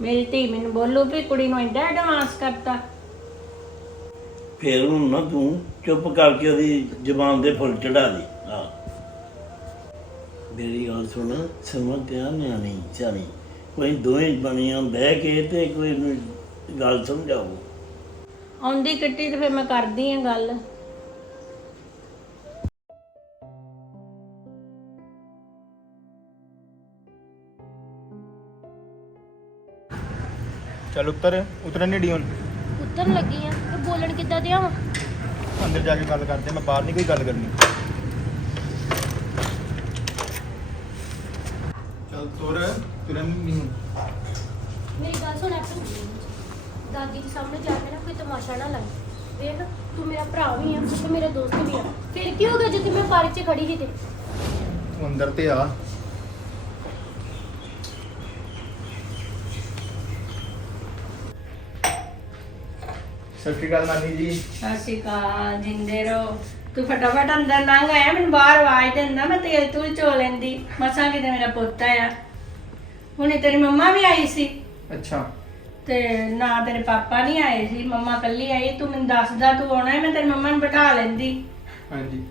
ਮੇਰੀ ਧੀ ਮੈਨੂੰ ਬੋਲੂ ਵੀ ਕੁੜੀ ਨੂੰ ਇੰਨਾ ਐਡਵਾਂਸ ਕਰਤਾ। ਫੇਰ ਹੁਣ ਨਾ ਤੂੰ ਚੁੱਪ ਕਰਕੇ ਉਹਦੀ ਜ਼ੁਬਾਨ ਦੇ ਫੁੱਲ ਚੜਾ ਦੇ। ਹਾਂ। ਮੇਰੀ ਗੱਲ ਸੁਣ ਸਮਝ ਗਿਆ ਨਿਆਣੀ ਸਿਆਣੀ। ਕੋਈ ਦੋਵੇਂ ਬਣੀਆਂ ਬਹਿ ਕੇ ਤੇ ਕੋਈ ਨੂੰ ਗੱਲ ਸਮਝਾਓ। ਆਉਂਦੀ ਕਿੱਟੀ ਤੇ ਫਿਰ ਮੈਂ ਕਰਦੀ ਆ ਗੱਲ। ਚੱਲ ਉੱਤਰ ਉਤਰਨ ਨਹੀਂ ਹੁਣ। ਉਤਰਨ ਲੱਗੀ ਆ ਤੇ ਬੋਲਣ ਕਿੱਦਾਂ ਦਿਆਂ ਵਾ? ਅੰਦਰ ਜਾ ਕੇ ਗੱਲ ਕਰਦੇ ਮੈਂ ਬਾਹਰ ਨਹੀਂ ਕੋਈ ਗੱਲ ਕਰਨੀ। ਚੱਲ ਤੁਰ ਤੁਰਨ ਨਹੀਂ ਮੇਰੀ ਗੱਲ ਸੁਣ ਐਪਲ ਦਾਦੀ ਦੇ ਸਾਹਮਣੇ ਜਾ ਕੇ ਨਾ ਕੋਈ ਤਮਾਸ਼ਾ ਨਾ ਲਾਈ। ਵੇਖ ਤੂੰ ਮੇਰਾ ਭਰਾ ਵੀ ਆ ਤੇ ਮੇਰਾ ਦੋਸਤ ਵੀ ਆ। ਫਿਰ ਕੀ ਹੋਗਾ ਜੇ ਮੈਂ ਪਾਰਕ 'ਚ ਖੜੀ ਸੀ ਤੇ? ਤੂੰ ਅੰਦਰ ਤੇ ਆ। ਸਤਿ ਸ਼੍ਰੀ ਅਕਾਲ ਨਾਨੀ ਜੀ। ਸਤਿ ਸ਼੍ਰੀ ਅਕਾਲ ਜਿੰਦੇ ਰਹੋ। ਤੂੰ ਫਟਾਫਟ ਅੰਦਰ ਲੰਘ ਆਇਆ ਮੈਨੂੰ ਬਾਹਰ ਆਵਾਜ਼ ਦਿੰਦਾ ਮੈਂ ਤੇਲ ਤੂਲ ਚੋ ਲੈਂਦੀ। ਮਸਾਂ ਕਿਤੇ ਮੇਰਾ ਪੁੱਤ ਆਇਆ। ਹੁਣੇ ਤੇਰੀ ਮੰਮਾ ਵੀ ਆਈ ਸੀ। ਅੱਛਾ। ਤੇ ਨਾ ਤੇਰੇ ਪਾਪਾ ਨਹੀਂ ਆਏ ਸੀ ਮੰਮਾ ਕੱਲੀ ਆਈ। ਤੂੰ ਮੈਨੂੰ ਦੱਸਦਾ ਤੂੰ ਆਉਣਾ ਹੈ ਮੈਂ ਤੇਰੀ ਮੰਮਾ ਨੂੰ ਬਿਠਾ ਲੈਂਦੀ। ਹਾਂਜੀ।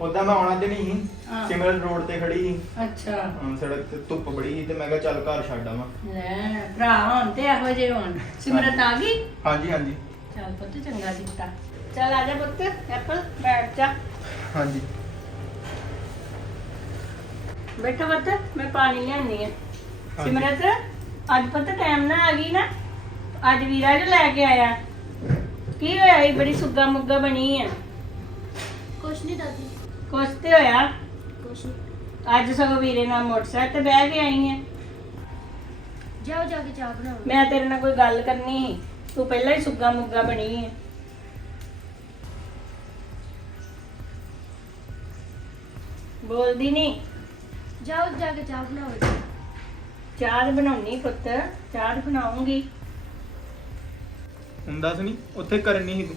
ਉਦਾਂ ਮੈਂ ਆਉਣਾ ਤੇ ਨਹੀਂ ਸੀ। ਸਿਮਰਨ ਰੋਡ ਤੇ ਖੜੀ ਸੀ। ਅੱਛਾ। ਹਾਂ, ਸੜਕ ਤੇ ਧੁੱਪ ਬੜੀ ਸੀ ਤੇ ਮੈਂ ਕਿਹਾ ਚੱਲ ਘਰ ਛੱਡ ਆਵਾਂ। ਲੈ ਭਰਾ ਹੋਣ ਤੇ ਇਹੋ ਜਿਹੇ ਹੋਣ। ਸਿਮਰਤ ਆ ਗਈ? ਹਾਂਜੀ ਹਾਂਜੀ। ਚੱਲ ਪੁੱਤ ਚੰਗਾ ਕੀਤਾ। ਚੱਲ ਆ ਜਾ ਪੁੱਤ ਐਪਲ ਬੈਠ ਜਾ। ਹਾਂਜੀ। ਬੈਠੋ ਪੁੱਤ ਮੈਂ ਪਾਣੀ ਲਿਆਨੀ ਆ ਹਾਂਜੀ। ਸਿਮਰਤ ਅੱਜ ਪੁੱਤ ਟਾਈਮ ਨਾ ਆ ਗਈ ਨਾ ਅੱਜ ਵੀਰਾ ਜੋ ਲੈ ਕੇ ਆਇਆ। ਕੀ ਹੋਇਆ ਇਹ ਬੜੀ ਸੁੱਗਾ ਮੁੱਗਾ ਬਣੀ ਆ? ਕੁਛ ਨਹੀਂ ਦਾਦੀ। ਕੁਛ ਤੇ ਹੋਇਆ? ਕੁਛ ਨਹੀਂ ਅੱਜ ਸਗੋਂ ਵੀਰੇ ਨਾਲ ਮੋਟਰਸਾਈਕਲ ਤੇ ਬਹਿ ਕੇ ਆਈ ਆ। ਜਾਓ ਜਾ ਕੇ ਚਾਹ ਬਣਾਓ। ਮੈਂ ਤੇਰੇ ਨਾਲ ਕੋਈ ਗੱਲ ਕਰਨੀ ਸੀ। ਤੂੰ ਪਹਿਲਾਂ ਹੀ ਸੁੱਗਾ ਮੁੱਗਾ ਬਣੀ ਹੈ ਬੋਲਦੀ ਨਹੀਂ ਜਾਓ ਜਾ ਕੇ ਚਾਹ ਬਣਾਓ ਜੀ। ਚਾਹ ਤੇ ਬਣਾਉਣੀ ਪੁੱਤ ਚਾਹ ਤੇ ਬਣਾਉਂਗੀ। ਹੁਣ ਦੱਸ ਨਹੀਂ ਉੱਥੇ ਕਰਨੀ ਸੀ ਤੂੰ।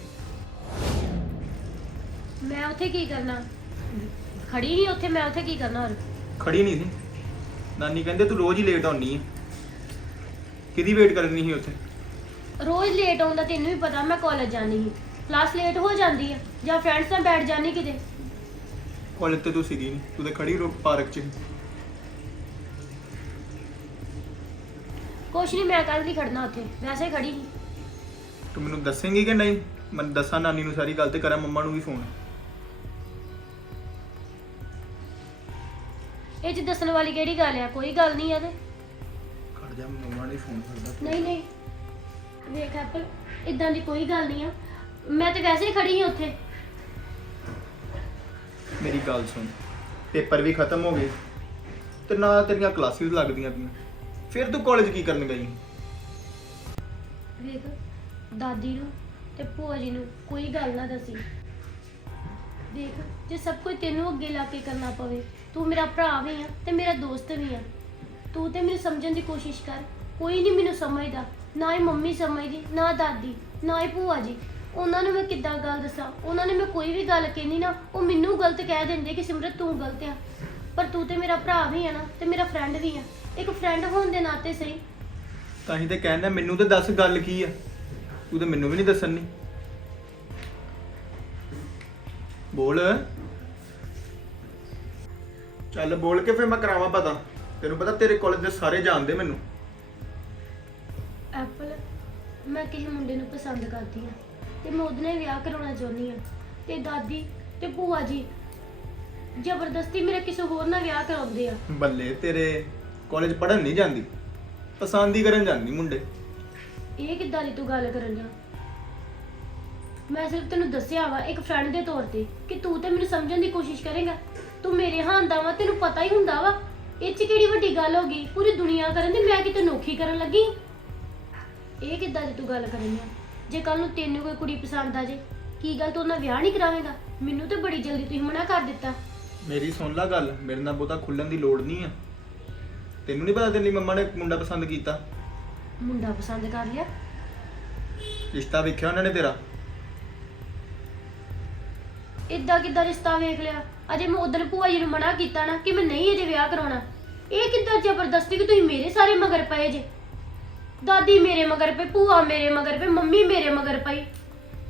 ਮੈਂ ਉੱਥੇ ਕੀ ਕਰਨਾ? ਖੜੀ ਨਹੀਂ ਉੱਥੇ ਮੈਂ ਉੱਥੇ ਕੀ ਕਰਨਾ ਹੋਰ ਖੜੀ ਨਹੀਂ ਸੀ। ਨਾਨੀ ਕਹਿੰਦੇ ਤੂੰ ਰੋਜ਼ ਹੀ ਲੇਟ ਆਉਣੀ ਹੈ ਕਿਹਦੀ ਵੇਟ ਕਰਨੀ ਸੀ ਉੱਥੇ? ਰੋਜ਼ ਲੇਟ ਆਉਂਦਾ ਤੈਨੂੰ ਵੀ ਪਤਾ ਮੈਂ ਕਾਲਜ ਜਾਣੀ ਸੀ। ਕਲਾਸ ਲੇਟ ਹੋ ਜਾਂਦੀ ਆ ਜਾਂ ਫਰੈਂਡਸ ਨਾਲ ਬੈਠ ਜਾਣੀ ਕਿਤੇ? ਕਾਲਜ ਤੇ ਤੂੰ ਸੀਗੀ ਨਹੀਂ ਤੂੰ ਤੇ ਖੜੀ ਰੋ ਪਾਰਕ 'ਚ ਕੁਛ ਨਹੀਂ ਮੈਂ ਕੱਲ ਨਹੀਂ ਖੜਨਾ ਉੱਥੇ ਵੈਸੇ ਖੜੀ ਸੀ। ਤੂੰ ਮੈਨੂੰ ਦੱਸੇਂਗੀ ਕਿ ਨਹੀਂ? ਮੈਂ ਦੱਸਾਂ ਨਾਨੀ ਨੂੰ ਸਾਰੀ ਗੱਲ ਤੇ ਕਰਾਂ ਮੰਮਾ ਨੂੰ ਵੀ ਫੋਨ ਇਹ ਚ ਦੱਸਣ ਵਾਲੀ ਕਿਹੜੀ ਗੱਲ ਆ? ਕੋਈ ਗੱਲ ਨਹੀਂ ਆ ਤੇ। ਖੜ ਜਾ ਮੰਮਾ ਨੇ ਫੋਨ ਕਰਦਾ। ਨਹੀਂ ਨਹੀਂ ਵੇਖ ਐਪਲ ਇਦਾਂ ਦੀ ਕੋਈ ਗੱਲ ਨਹੀਂ ਆ। ਮੈਂ ਤੇ ਵੈਸੇ ਹੀ ਖੜੀ ਸੀ ਉੱਥੇ। ਮੇਰੀ ਗੱਲ ਸੁਣ ਪੇਪਰ ਵੀ ਖਤਮ ਹੋ ਗਏ ਤੇ ਨਾ ਤੇਰੀਆਂ ਕਲਾਸਿਸ ਲੱਗਦੀਆਂ ਪਈਆਂ। ਫਿਰ ਤੂੰ ਕਾਲਜ ਕੀ ਕਰਨ ਗਈ? ਵੇਖ ਦਾਦੀ ਨੂੰ ਤੇ ਭੂਆ ਜੀ ਨੂੰ ਕੋਈ ਗੱਲ ਨਾ ਦੱਸੀ। ਦੇਖ ਜੇ ਸਭ ਕੁਝ ਤੈਨੂੰ ਅੱਗੇ ਲਾ ਕੇ ਕਰਨਾ ਪਵੇ ਤੂੰ ਮੇਰਾ ਭਰਾ ਵੀ ਆ ਤੇ ਮੇਰਾ ਦੋਸਤ ਵੀ ਆ। ਤੂੰ ਤੇ ਮੈਨੂੰ ਸਮਝਣ ਦੀ ਕੋਸ਼ਿਸ਼ ਕਰ ਕੋਈ ਨਹੀਂ ਮੈਨੂੰ ਸਮਝਦਾ। ਨਾ ਹੀ ਮੰਮੀ ਸਮਝਦੀ ਨਾ ਦਾਦੀ, ਨਾ ਹੀ ਭੂਆ ਜੀ। ਉਹਨਾਂ ਨੂੰ ਮੈਂ ਕਿੱਦਾਂ ਗੱਲ ਦੱਸਾਂ? ਉਹਨਾਂ ਨੇ ਮੈਂ ਕੋਈ ਵੀ ਗੱਲ ਕਹਿਣੀ ਨਾ, ਉਹ ਮੈਨੂੰ ਗਲਤ ਕਹਿ ਦਿੰਦੇ ਕਿ ਸਿਮਰਤ ਤੂੰ ਗਲਤ ਆ। ਪਰ ਤੂੰ ਤੇ ਮੇਰਾ ਭਰਾ ਵੀ ਆ ਨਾ, ਤੇ ਮੇਰਾ ਫਰੈਂਡ ਵੀ ਆ। ਇੱਕ ਫਰੈਂਡ ਹੋਣ ਦੇ ਨਾਤੇ ਸਹੀ। ਤਾਂ ਹੀ ਤੇ ਕਹਿੰਦਾ, ਮੈਨੂੰ ਤੇ ਦੱਸ ਗੱਲ ਕੀ ਆ? ਤੂੰ ਤੇ ਮੈਨੂੰ ਵੀ ਨਹੀਂ ਦੱਸਣੀ ਬੋਲ। ਚੱਲ ਬੋਲ ਕੇ ਫਿਰ ਮੈਂ ਕਰਾਵਾਂ ਪਤਾ। ਤੈਨੂੰ ਪਤਾ ਤੇਰੇ ਕਾਲਜ ਦੇ ਸਾਰੇ ਜਾਣਦੇ ਮੈਨੂੰ। ਐਪਲ ਮੈਂ ਕਿਸੇ ਮੁੰਡੇ ਨੂੰ ਪਸੰਦ ਕਰਦੀ ਆ ਤੇ ਮੈਂ ਉਹਦੇ ਨਾਲ ਵਿਆਹ ਕਰਾਉਣਾ ਚਾਹੁੰਦੀ ਆ ਤੇ ਦਾਦੀ ਤੇ ਭੂਆ ਜੀ ਜ਼ਬਰਦਸਤੀ ਮੇਰੇ ਕਿਸੇ ਹੋਰ ਨਾਲ ਵਿਆਹ ਕਰਾਉਂਦੇ ਆ। ਬੱਲੇ ਤੇਰੇ ਕਾਲਜ ਪੜ੍ਹਨ ਨਹੀਂ ਜਾਂਦੀ ਪਸੰਦ ਹੀ ਕਰਨ ਜਾਂਦੀ ਮੁੰਡੇ। ਇਹ ਕਿੱਦਾਂ ਦੀ ਤੂੰ ਗੱਲ ਕਰਨ ਜਾ ਮੈਂ ਸਿਰਫ ਤੈਨੂੰ ਦੱਸਿਆ ਵਾ ਇੱਕ ਫਰੈਂਡ ਦੇ ਤੌਰ ਤੇ ਕਿ ਤੂੰ ਤੇ ਮੈਨੂੰ ਸਮਝਣ ਦੀ ਕੋਸ਼ਿਸ਼ ਕਰੇਗਾ। ਤੂੰ ਮੇਰੇ ਹਾਂ ਦਾ ਵਾ ਤੈਨੂੰ ਪਤਾ ਹੀ ਹੁੰਦਾ ਵਾ। ਇਹ ਚ ਕਿਹੜੀ ਵੱਡੀ ਗੱਲ ਹੋ ਗਈ? ਪੂਰੀ ਦੁਨੀਆ ਕਰਨ ਦੀ ਮੈਂ ਕਿਤੇ ਨੋਖੀ ਕਰਨ ਲੱਗੀ? ਇਹ ਕਿੱਦਾਂ ਦੀ ਤੂੰ ਗੱਲ ਕਰਨ ਆ? ਜੇ ਕੱਲ ਨੂੰ ਤੈਨੂੰ ਕੋਈ ਕੁੜੀ ਪਸੰਦ ਆ ਜੇ ਕੀ ਗੱਲ ਤੂੰ ਉਹਨਾਂ ਵਿਆਹ ਨਹੀਂ ਕਰਾਵੇਂਗਾ? ਮੈਨੂੰ ਤੇ ਬੜੀ ਜਲਦੀ ਤੁਸੀਂ ਮਨਾ ਕਰ ਦਿੱਤਾ। ਮੇਰੀ ਸੁਣ ਲੈ ਗੱਲ ਮੇਰੇ ਨਾਲ ਬਹੁਤਾ ਖੁੱਲਣ ਦੀ ਲੋੜ ਨਹੀਂ ਆ। ਤੈਨੂੰ ਨਹੀਂ ਪਤਾ ਤੇਰੀ ਮੰਮਾ ਨੇ ਮੁੰਡਾ ਪਸੰਦ ਕੀਤਾ? ਮੁੰਡਾ ਪਸੰਦ ਕਰ ਲਿਆ? ਰਿਸ਼ਤਾ ਵੇਖਿਆ ਉਹਨਾਂ ਨੇ ਤੇਰਾ? ਇਦਾਂ ਕਿੱਦਾਂ ਰਿਸ਼ਤਾ ਵੇਖ ਲਿਆ? ਅਜੇ ਮੈਂ ਉਧਰ ਭੂਆ ਜੀ ਨੂੰ ਮਨਾ ਕੀਤਾ ਨਾ ਕਿ ਮੈਂ ਨਹੀਂ ਅਜੇ ਵਿਆਹ ਕਰਾਉਣਾ। ਇਹ ਕਿੱਦਾਂ ਜ਼ਬਰਦਸਤੀ ਕਿ ਤੁਸੀਂ ਮੇਰੇ ਸਾਰੇ ਮਗਰ ਪਏ ਜੇ? ਦਾਦੀ ਮੇਰੇ ਮਗਰ ਪਈ, ਭੂਆ ਮੇਰੇ ਮਗਰ ਪਈ, ਮੰਮੀ ਮੇਰੇ ਮਗਰ ਪਈ।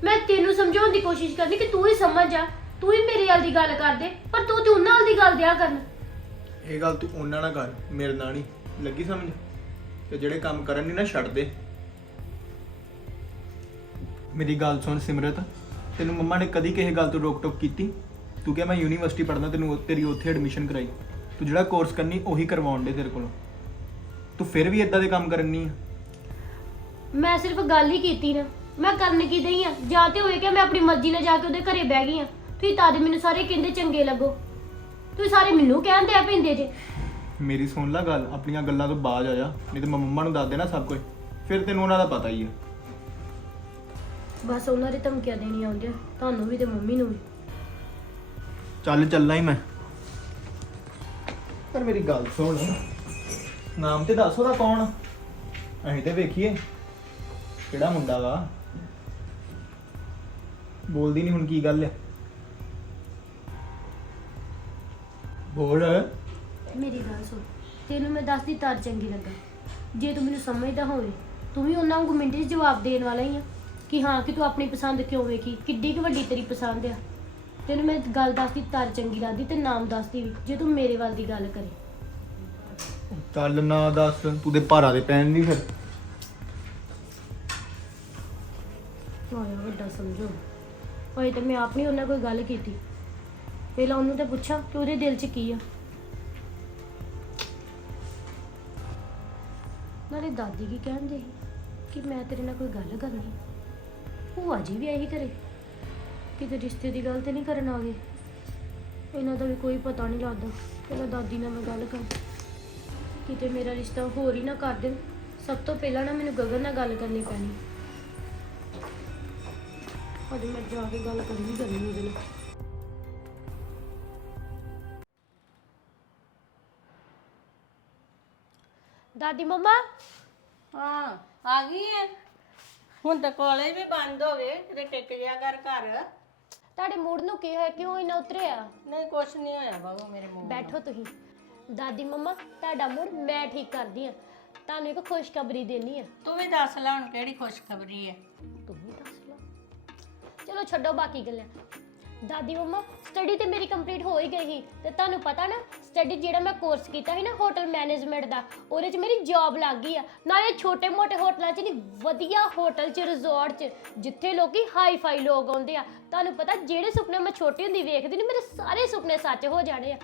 ਮੈਂ ਤੈਨੂੰ ਸਮਝਾਉਣ ਦੀ ਕੋਸ਼ਿਸ਼ ਕਰਨੀ ਕਿ ਤੂੰ ਹੀ ਸਮਝ ਜਾ, ਤੂੰ ਹੀ ਮੇਰੇ ਨਾਲ ਦੀ ਗੱਲ ਕਰ ਦੇ, ਪਰ ਤੂੰ ਤੇ ਉਹਨਾਂ ਨਾਲ ਦੀ ਗੱਲ ਦਿਆ ਕਰਨ। ਇਹ ਗੱਲ ਤੂੰ ਉਹਨਾਂ ਨਾਲ ਕਰ, ਮੇਰੇ ਨਾਲ ਨਹੀਂ। ਲੱਗੀ ਸਮਝ? ਤੇ ਜਿਹੜੇ ਕੰਮ ਕਰਨ ਨਹੀਂ ਨਾ, ਛੱਡ ਦੇ। ਮੇਰੀ ਗੱਲ ਸੁਣ ਸਿਮਰਤ, ਤੈਨੂੰ ਮੰਮਾ ਨੇ ਕਦੀ ਕਿਸੇ ਗੱਲ ਤੋਂ ਰੋਕ ਟੋਕ ਕੀਤੀ? ਤੂੰ ਕਿਹਾ ਮੈਂ ਯੂਨੀਵਰਸਿਟੀ ਪੜ੍ਹਨਾ, ਤੈਨੂੰ ਉਹ- ਤੇਰੀ ਉੱਥੇ ਐਡਮਿਸ਼ਨ ਕਰਾਈ। ਤੂੰ ਜਿਹੜਾ ਕੋਰਸ ਕਰਨੀ, ਉਹੀ ਕਰਵਾਉਣ ਦੇ ਤੇਰੇ ਕੋਲੋਂ। ਤੂੰ ਫਿਰ ਵੀ ਇਦਾਂ ਦੇ ਕੰਮ ਕਰਨੀ ਆ? ਮੈਂ ਸਿਰਫ ਗੱਲ ਹੀ ਕੀਤੀ ਨਾ। ਮੈਂ ਕਰਨ ਕੀ ਦਈ ਆ? ਜਾਂ ਤੇ ਹੋਏ ਕਿ ਮੈਂ ਆਪਣੀ ਮਰਜ਼ੀ ਨਾਲ ਜਾ ਕੇ ਉਹਦੇ ਘਰੇ ਬਹਿ ਗਈ ਆ। ਤੁਸੀਂ ਤਦ ਮੈਨੂੰ ਸਾਰੇ ਕਹਿੰਦੇ ਚੰਗੇ ਲੱਗੋ। ਤੁਸੀਂ ਸਾਰੇ ਮੈਨੂੰ ਕਹਿੰਦੇ ਆ ਪੈਂਦੇ ਜੇ। ਮੇਰੀ ਸੁਣ ਲੈ ਗੱਲ ਆਪਣੀਆਂ ਗੱਲਾਂ ਤੋਂ ਬਾਜ ਆ ਜਾ। ਨਹੀਂ ਤੇ ਮੈਂ ਮੰਮਾ ਨੂੰ ਦੱਸ ਦੇਣਾ ਸਭ ਕੁਝ। ਫਿਰ ਤੈਨੂੰ ਉਹਨਾਂ ਦਾ ਪਤਾ ਹੀ ਆ। ਬਸ ਉਹਨਾਂ ਦੀ ਧਮਕੀਆਂ ਦੇਣੀਆਂ ਆਉਂਦੀਆਂ ਤੁਹਾਨੂੰ ਵੀ ਤੇ ਮੰਮੀ ਨੂੰ ਵੀ। ਚੱਲ ਚੱਲਣਾ ਹੀ ਮੈਂ। ਪਰ ਮੇਰੀ ਗੱਲ ਸੁਣ। ਨਾਮ ਤੇ ਦੱਸ ਉਹਦਾ ਕੌਣ? ਆ? ਅਸੀਂ ਤੇ ਵੇਖੀਏ। ਕਿਹੜਾ ਮੁੰਡਾ ਵਾ? ਬੋਲਦੀ ਨਹੀਂ ਹੁਣ ਕੀ ਗੱਲ ਹੈ ਬੋਲ। ਮੇਰੀ ਗੱਲ ਸੁਣ। ਤੈਨੂੰ ਮੈਂ ਦੱਸਦੀ ਤਾਂ ਚੰਗੀ ਲੱਗਾ। ਜੇ ਤੂੰ ਮੈਨੂੰ ਸਮਝਦਾ ਹੋਵੇ ਤੂੰ ਵੀ ਉਹਨਾਂ ਨੂੰ ਮਿੰਟ 'ਚ ਜਵਾਬ ਦੇਣ ਵਾਲਾ ਹੀ ਆ ਕਿ ਹਾਂ ਕਿ ਤੂੰ ਆਪਣੀ ਪਸੰਦ ਕਿਉਂ ਵੇਖੀ? ਕਿੱਡੀ ਕੁ ਵੱਡੀ ਤੇਰੀ ਪਸੰਦ ਆ। ਤੈਨੂੰ ਮੈਂ ਗੱਲ ਦੱਸਦੀ ਤਾਂ ਚੰਗੀ ਲੱਗਦੀ ਤੇ ਨਾਮ ਦੱਸਦੀ ਵੀ ਜੇ ਤੂੰ ਮੇਰੇ ਵੱਲ ਦੀ ਗੱਲ ਕਰੇ। ਚੱਲ ਨਾ ਦੱਸ ਤੂੰ ਤੇ ਭਾਰਾ ਦੇ ਪੈਣ ਨਹੀਂ ਫਿਰ। ਸਮਝੋ। ਹੋਏ ਤਾਂ ਮੈਂ ਆਪ ਨਹੀਂ ਉਹਨਾਂ ਕੋਈ ਗੱਲ ਕੀਤੀ। ਪਹਿਲਾਂ ਉਹਨੂੰ ਤਾਂ ਪੁੱਛਾਂ ਕਿ ਉਹਦੇ ਦਿਲ 'ਚ ਕੀ ਆ। ਨਾਲੇ ਦਾਦੀ ਕੀ ਕਹਿੰਦੇ ਸੀ ਕਿ ਮੈਂ ਤੇਰੇ ਨਾਲ ਕੋਈ ਗੱਲ ਕਰਨੀ। ਭੂਆ ਜੀ ਵੀ ਇਹੀ ਕਰੇ। ਕਿਤੇ ਰਿਸ਼ਤੇ ਦੀ ਗੱਲ ਤੇ ਨਹੀਂ ਕਰਨ ਆ ਗਏ ਇਹਨਾਂ ਦਾ ਵੀ ਕੋਈ ਪਤਾ ਨਹੀਂ ਲੱਗਦਾ। ਪਹਿਲਾਂ ਦਾਦੀ ਨਾਲ ਮੈਂ ਗੱਲ ਕਰ। ਕਿਤੇ ਮੇਰਾ ਰਿਸ਼ਤਾ ਹੋਰ ਹੀ ਨਾ ਕਰ ਦੇਣ। ਸਭ ਤੋਂ ਪਹਿਲਾਂ ਨਾ ਮੈਨੂੰ ਗਗਨ ਨਾਲ ਗੱਲ ਕਰਨੀ ਪੈਣੀ। ਅੱਜ ਮੈਂ ਜਾ ਕੇ ਗੱਲ ਕਰਨੀ ਕਰਨੀ ਉਹਦੇ ਨਾਲ। ਦਾਦੀ ਮੰਮਾ? ਹਾਂ ਆ ਗਈ ਹੈ ਹੁਣ ਤਾਂ ਕਾਲਜ ਵੀ ਬੰਦ ਹੋ ਗਏ ਕਿਤੇ ਟਿਕ ਜਾ ਕਰ ਘਰ। ਤੁਹਾਡੇ ਮੂਡ ਨੂੰ ਕੀ ਹੋਇਆ ਕਿਉਂ ਇਨਾ ਉਤਰਿਆ? ਨਹੀਂ ਕੁਛ ਨਹੀਂ ਹੋਇਆ ਬਾਬੂ ਮੇਰੇ ਮੂੰਹ ਬੈਠੋ ਤੁਸੀਂ। ਦਾਦੀ ਮੰਮਾ ਤੁਹਾਡਾ ਮੂਡ ਮੈਂ ਠੀਕ ਕਰਦੀ ਆ। ਤੁਹਾਨੂੰ ਇੱਕ ਖੁਸ਼ਖਬਰੀ ਦੇਣੀ ਆ। ਤੂੰ ਵੀ ਦੱਸ ਲੈ ਹੁਣ ਕਿਹੜੀ ਖੁਸ਼ਖਬਰੀ ਲਓ ਚਲੋ ਛੱਡੋ ਬਾਕੀ ਗੱਲਾਂ। ਦਾਦੀ ਮੰਮਾ ਸਟੱਡੀ ਤੇ ਮੇਰੀ ਕੰਪਲੀਟ ਹੋ ਹੀ ਗਈ ਸੀ ਤੇ ਤੁਹਾਨੂੰ ਪਤਾ ਨਾ ਸਟੱਡੀ ਜਿਹੜਾ ਮੈਂ ਕੋਰਸ ਕੀਤਾ ਸੀ ਨਾ ਹੋਟਲ ਮੈਨੇਜਮੈਂਟ ਦਾ, ਉਹਦੇ 'ਚ ਮੇਰੀ ਜੌਬ ਲੱਗ ਗਈ ਆ। ਨਾਲੇ ਛੋਟੇ-ਮੋਟੇ ਹੋਟਲਾਂ 'ਚ ਨਹੀਂ ਵਧੀਆ ਹੋਟਲ 'ਚ ਰਿਜ਼ੋਰਟ 'ਚ, ਜਿੱਥੇ ਲੋਕੀ ਹਾਈ-ਫਾਈ ਲੋਕ ਆਉਂਦੇ ਆ। ਤੁਹਾਨੂੰ ਪਤਾ ਜਿਹੜੇ ਸੁਪਨੇ ਮੈਂ ਛੋਟੀ ਹੁੰਦੀ ਵੇਖਦੀ ਨਹੀਂ ਮੇਰੇ ਸਾਰੇ ਸੁਪਨੇ ਸੱਚ ਹੋ ਜਾਣੇ ਆ।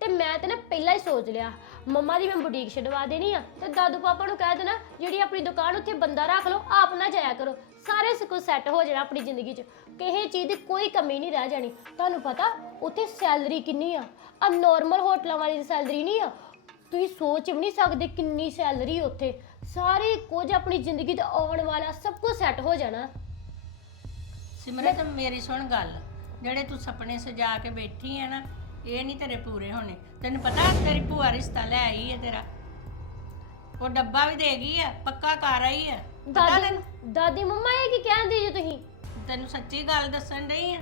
ਤੇ ਮੈਂ ਤੇ ਨਾ ਪਹਿਲਾਂ ਹੀ ਸੋਚ ਲਿਆ, ਮੰਮਾ ਦੀ ਮੈਂ ਬੁਟੀਕ ਛਡਵਾ ਦੇਣੀ ਆ ਤੇ ਦਾਦੂ ਪਾਪਾ ਨੂੰ ਕਹਿ ਦੇਣਾ, ਜਿਹੜੀ ਆਪਣੀ ਦੁਕਾਨ ਉੱਥੇ ਬੰਦਾ ਰੱਖ ਲਓ, ਆਪ ਨਾ ਜਾਇਆ ਕਰੋ। ਸਾਰੇ ਕੁਝ ਸੈੱਟ ਹੋ ਜਾਣਾ ਆਪਣੀ ਜ਼ਿੰਦਗੀ 'ਚ। ਕਿਸੇ ਚੀਜ਼ ਦੀ ਕੋਈ ਕਮੀ ਨਹੀਂ ਰਹਿ ਜਾਣੀ। ਤੁਹਾਨੂੰ ਪਤਾ, ਉੱਥੇ ਸੈਲਰੀ ਕਿੰਨੀ ਆ? ਆ ਨਾਰਮਲ ਹੋਟਲਾਂ ਵਾਲੀ ਸੈਲਰੀ ਨਹੀਂ ਆ? ਤੁਸੀਂ ਸੋਚ ਵੀ ਨਹੀਂ ਸਕਦੇ ਕਿੰਨੀ ਸੈਲਰੀ ਉੱਥੇ। ਸਾਰੇ ਕੁਝ ਆਪਣੀ ਜ਼ਿੰਦਗੀ ਦਾ ਆਉਣ ਵਾਲਾ ਸਭ ਕੁਝ ਸੈੱਟ ਹੋ ਜਾਣਾ। ਸਿਮਰਤ, ਮੇਰੀ ਸੁਣ ਗੱਲ। ਜਿਹੜੇ ਤੂੰ ਸੁਪਨੇ ਸਜਾ ਕੇ ਬੈਠੀ ਹੈ ਨਾ, ਇਹ ਨਹੀਂ ਤੇਰੇ ਪੂਰੇ ਹੋਣੇ। ਤੈਨੂੰ ਪਤਾ, ਤੇਰੀ ਭੂਆ ਰਿਸ਼ਤਾ ਲੈ ਆਈ ਹੈ ਤੇਰਾ। ਉਹ ਡੱਬਾ ਵੀ ਦੇ ਗਈ ਹੈ ਪੱਕਾ ਕਰ ਆਈ ਪਤਾ ਦਾਦੀ ਤੈਨੂੰ? ਦਾਦੀ ਮੰਮਾ ਇਹ ਕੀ ਕਹਿੰਦੇ ਜੇ ਤੁਸੀਂ? ਤੈਨੂੰ ਸੱਚੀ ਗੱਲ ਦੱਸਣ ਡਈ ਆ?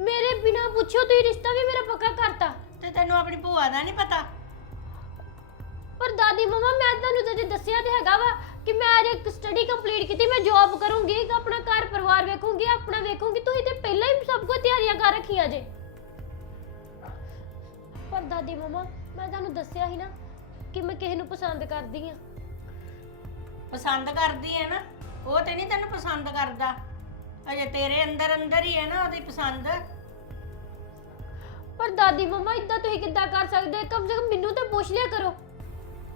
ਮੇਰੇ ਬਿਨਾ ਪੁੱਛਿਓ ਤੁਸੀਂ ਰਿਸ਼ਤਾ ਵੀ ਮੇਰਾ ਪੱਕਾ ਕਰਤਾ। ਤੇ ਤੈਨੂੰ ਆਪਣੀ ਭੂਆ ਦਾ ਨਹੀਂ ਪਤਾ? ਪਰ ਦਾਦੀ ਮਮਾ ਮੈਂ ਤੁਹਾਨੂੰ ਤਾਂ ਦੱਸਿਆ ਤੇ ਹੈਗਾ ਵਾ ਕਿ ਮੈਂ ਅਜੇ ਸਟੱਡੀ ਕੰਪਲੀਟ ਕੀਤੀ ਮੈਂ ਜੌਬ ਕਰੂੰਗੀ ਆਪਣਾ ਘਰ ਪਰਿਵਾਰ ਵੇਖੂੰਗੀ ਆਪਣਾ ਵੇਖੂੰਗੀ ਤੁਸੀਂ ਤੇ ਪਹਿਲਾਂ ਹੀ ਸਭ ਕੁਝ ਤਿਆਰੀਆਂ ਕਰ ਰੱਖੀਆਂ ਜੇ। ਪਰ ਦਾਦੀ ਮਮਾ ਮੈਂ ਤੁਹਾਨੂੰ ਦੱਸਿਆ ਸੀ ਨਾ ਕਿ ਮੈਂ ਕਿਸੇ ਨੂੰ ਪਸੰਦ ਕਰਦੀ ਆ? ਪਸੰਦ ਕਰਦੀ ਹੈ ਨਾ ਉਹ ਤੇ ਨਹੀਂ ਤੈਨੂੰ ਪਸੰਦ ਕਰਦਾ। ਅਜੇ ਤੇਰੇ ਅੰਦਰ ਅੰਦਰ ਹੀ ਹੈ ਨਾ ਉਹਦੀ ਪਸੰਦ। ਪਰ ਦਾਦੀ ਮਮਾ ਇਦਾਂ ਤੁਸੀਂ ਕਿੱਦਾਂ ਕਰ ਸਕਦੇ? ਕਮ ਸੇ ਕਮ ਮੈਨੂੰ ਤਾਂ ਪੁੱਛ ਲਿਆ ਕਰੋ।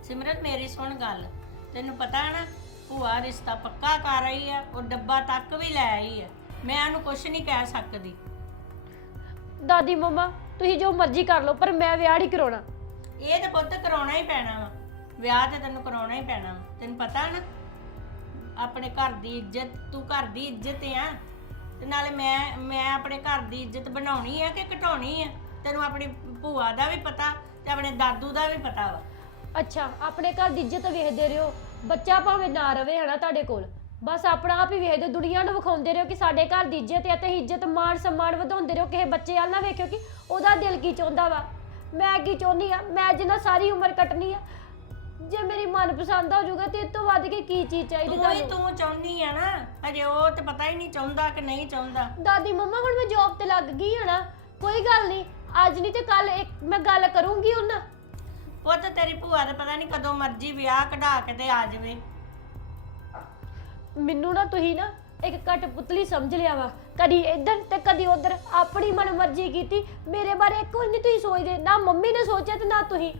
ਸਿਮਰਤ ਮੇਰੀ ਸੁਣ ਗੱਲ। ਤੈਨੂੰ ਪਤਾ ਹੈ ਨਾ ਭੂਆ ਰਿਸ਼ਤਾ ਪੱਕਾ ਕਰ ਰਹੀ ਹੈ ਉਹ ਡੱਬਾ ਤੱਕ ਵੀ ਲੈ ਆਈ ਹੈ ਮੈਂ ਉਹਨੂੰ ਕੁਝ ਨਹੀਂ ਕਹਿ ਸਕਦੀ। ਦਾਦੀ ਮਮਾ ਤੁਸੀਂ ਜੋ ਮਰਜ਼ੀ ਕਰ ਲਓ ਪਰ ਮੈਂ ਵਿਆਹ ਨਹੀਂ ਕਰਾਉਣਾ। ਇਹ ਤਾਂ ਪੁੱਤ ਕਰਾਉਣਾ ਹੀ ਪੈਣਾ ਵਾ। ਵਿਆਹ ਤੇ ਤੈਨੂੰ ਕਰਾਉਣਾ ਹੀ ਪੈਣਾ ਵਾ। ਤੈਨੂੰ ਪਤਾ ਨਾ, ਆਪਣੇ ਘਰ ਦੀ ਇੱਜ਼ਤ, ਤੂੰ ਘਰ ਦੀ ਇੱਜ਼ਤ ਆ। ਤੇ ਨਾਲੇ ਮੈਂ ਮੈਂ ਆਪਣੇ ਘਰ ਦੀ ਇੱਜ਼ਤ ਬਣਾਉਣੀ ਆ ਕਿ ਘਟਾਉਣੀ ਆ? ਤੈਨੂੰ ਆਪਣੀ ਭੂਆ ਦਾ ਵੀ ਪਤਾ ਤੇ ਆਪਣੇ ਦਾਦੂ ਦਾ ਵੀ ਪਤਾ ਵਾ। ਅੱਛਾ, ਆਪਣੇ ਘਰ ਦੀ ਇੱਜ਼ਤ ਵੇਖਦੇ ਰਹੋ। ਬੱਚਾ ਭਾਵੇਂ ਨਾ ਰਵੇ ਹਨਾ ਤੁਹਾਡੇ ਕੋਲ। ਬਸ ਆਪਣਾ ਆਪ ਹੀ ਵੇਖਦੇ, ਦੁਨੀਆ ਨੂੰ ਵਿਖਾਉਂਦੇ ਰਹੋ ਕਿ ਸਾਡੇ ਘਰ ਦੀ ਇੱਜ਼ਤ ਹੈ ਤੇ ਅਸੀਂ ਇੱਜ਼ਤ ਮਾਣ ਸਨਮਾਨ ਵਧਾਉਂਦੇ ਰਹੋ। ਕਿਸੇ ਬੱਚੇ ਵੱਲ ਨਾ ਵੇਖਿਓ ਕਿ ਉਹਦਾ ਦਿਲ ਕੀ ਚਾਹੁੰਦਾ ਵਾ। ਮੈਂ ਕੀ ਚਾਹੁੰਦੀ ਆ? ਮੈਂ ਜਿੰਨਾ ਸਾਰੀ ਉਮਰ ਕੱਟਣੀ ਆ। ਜੇ ਮੇਰੀ ਮਨਪਸੰਦ ਹੋ ਜਾਊਗਾ ਤੇ ਇਸ ਤੋਂ ਵੱਧ ਕੇ ਕੀ ਚੀਜ਼ ਚਾਹੀਦੀ ਤੂੰ ਹੀ ਤੁਹਾਨੂੰ ਤੂੰ ਚਾਹੁੰਦੀ ਆ ਨਾ। ਅਜੇ ਉਹ ਤੇ ਪਤਾ ਹੀ ਨਹੀਂ ਚਾਹੁੰਦਾ ਕਿ ਨਹੀਂ ਚਾਹੁੰਦਾ। ਦਾਦੀ ਮੰਮਾ ਹੁਣ ਮੈਂ ਜੌਬ ਤੇ ਲੱਗ ਗਈ ਨਾ। ਕੋਈ ਗੱਲ ਨਹੀਂ ਅੱਜ ਨਹੀਂ ਤੇ ਕੱਲ ਇੱਕ ਮੈਂ ਗੱਲ ਕਰੂੰਗੀ ਉਹਨਾਂ। ਪੁੱਤ ਤੇਰੀ ਭੂਆ ਦਾ ਪਤਾ ਨਹੀਂ ਕਦੋਂ ਮਰਜ਼ੀ ਵਿਆਹ ਕਢਾ ਕੇ ਤੇ ਆ ਜਾਵੇ। ਮੈਨੂੰ ਨਾ ਤੁਸੀਂ ਨਾ ਇੱਕ ਘੱਟ ਪੁਤਲੀ ਸਮਝ ਲਿਆ ਵਾ। ਕਦੀ ਇੱਧਰ ਤੇ ਕਦੀ ਉੱਧਰ ਆਪਣੀ ਮਨਮਰਜ਼ੀ ਕੀਤੀ। ਮੇਰੇ ਬਾਰੇ ਇੱਕ ਨਹੀਂ ਤੁਸੀਂ ਸੋਚਦੇ। ਨਾ ਮੰਮੀ ਨੇ ਸੋਚਿਆ ਤੇ ਨਾ ਤੁਸੀਂ।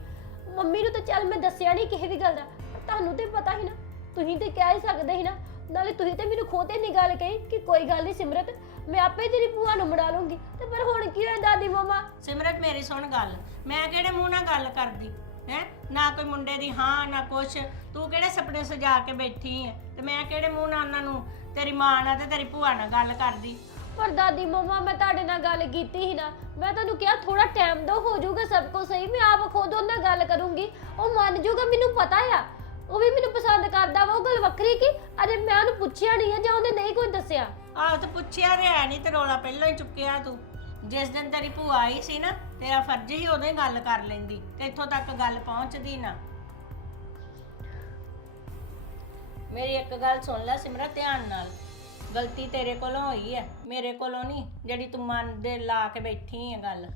ਮੰਮੀ ਨੂੰ ਤਾਂ ਚੱਲ ਮੈਂ ਦੱਸਿਆ ਨਹੀਂ ਕਿਸੇ ਵੀ ਗੱਲ ਦਾ। ਪਰ ਤੁਹਾਨੂੰ ਤੇ ਪਤਾ ਹੀ ਨਾ। ਤੁਸੀਂ ਤੇ ਕਹਿ ਹੀ ਸਕਦੇ ਸੀ ਨਾ। ਨਾਲੇ ਤੁਸੀਂ ਤੇ ਮੈਨੂੰ ਖੋਤੇ ਨਹੀਂ ਗੱਲ ਕਹੀ ਕਿ ਕੋਈ ਗੱਲ ਨਹੀਂ ਸਿਮਰਤ, ਮੈਂ ਆਪੇ ਤੇਰੀ ਭੂਆ ਨੂੰ ਮੜਾ ਲੂੰਗੀ। ਤੇ ਪਰ ਹੁਣ ਕੀ ਹੋਇਆ ਦਾਦੀ ਮਮਾ? ਸਿਮਰਤ, ਮੇਰੀ ਸੁਣ ਗੱਲ। ਮੈਂ ਕਿਹੜੇ ਮੂੰਹ ਨਾਲ ਗੱਲ ਕਰਦੀ? ਹੈ? ਨਾ ਕੋਈ ਮੁੰਡੇ ਦੀ ਹਾਂ, ਨਾ ਕੁਛ। ਤੂੰ ਕਿਹੜੇ ਸੁਪਨੇ ਸਜਾ ਕੇ ਬੈਠੀ ਹੈ ਤੇ ਮੈਂ ਕਿਹੜੇ ਮੂੰਹ ਨਾਲ ਉਹਨਾਂ ਨੂੰ ਤੇਰੀ ਮਾਂ ਨਾਲ ਤੇ ਤੇਰੀ ਭੂਆ ਨਾਲ ਗੱਲ ਕਰਦੀ। ਪਰ ਦਾਦੀ ਮਮਾ ਮੈਂ ਤੁਹਾਡੇ ਨਾਲ ਗੱਲ ਕੀਤੀ ਸੀ ਨਾ ਮੈਂ ਤੁਹਾਨੂੰ ਕਿਹਾ ਥੋੜਾ ਟਾਈਮ ਦਿਓ ਹੋ ਜਾਊਗਾ ਸਭ ਕੁਝ ਸਹੀ ਮੈਂ ਆਪ ਖੁਦ ਉਹਨਾਂ ਨਾਲ ਗੱਲ ਕਰੂੰਗੀ। ਉਹ ਮੰਨ ਜਾਊਗਾ ਮੈਨੂੰ ਪਤਾ ਆ ਉਹ ਵੀ ਮੈਨੂੰ ਪਸੰਦ ਕਰਦਾ ਵਾ ਉਹ ਗੱਲ ਵੱਖਰੀ ਕਿ? ਅਜੇ ਮੈਂ ਉਹਨੂੰ ਪੁੱਛਿਆ ਨਹੀਂ ਆ ਜਾਂ ਉਹਨੇ ਨਹੀਂ ਕੋਈ ਦੱਸਿਆ? ਆਹ ਤੇ ਪੁੱਛਿਆ ਤੇ ਹੈ ਨਹੀਂ ਤੇ ਰੋਲਾ ਪਹਿਲਾਂ ਹੀ ਚੁੱਕਿਆ ਤੂੰ। ਜਿਸ ਦਿਨ ਤੇਰੀ ਭੂਆ ਆਈ ਸੀ ਨਾ ਤੇਰਾ ਫਰਜ਼ ਹੀ ਉਦੋਂ ਹੀ ਗੱਲ ਕਰ ਲੈਂਦੀ ਤੇ ਇੱਥੋਂ ਤੱਕ ਗੱਲ ਪਹੁੰਚਦੀ ਨਾ। ਮੇਰੀ ਇੱਕ ਗੱਲ ਸੁਣ ਲੈ ਸਿਮਰਤ ਧਿਆਨ ਨਾਲ। ਗਲਤੀ ਤੇਰੇ ਕੋਲੋਂ ਹੋਈ ਹੈ ਮੇਰੇ ਕੋਲੋਂ ਨਹੀਂ ਜਿਹੜੀ ਤੂੰ ਮਨ ਦੇ ਲਾ ਕੇ ਬੈਠੀ ਹੈ ਗੱਲ।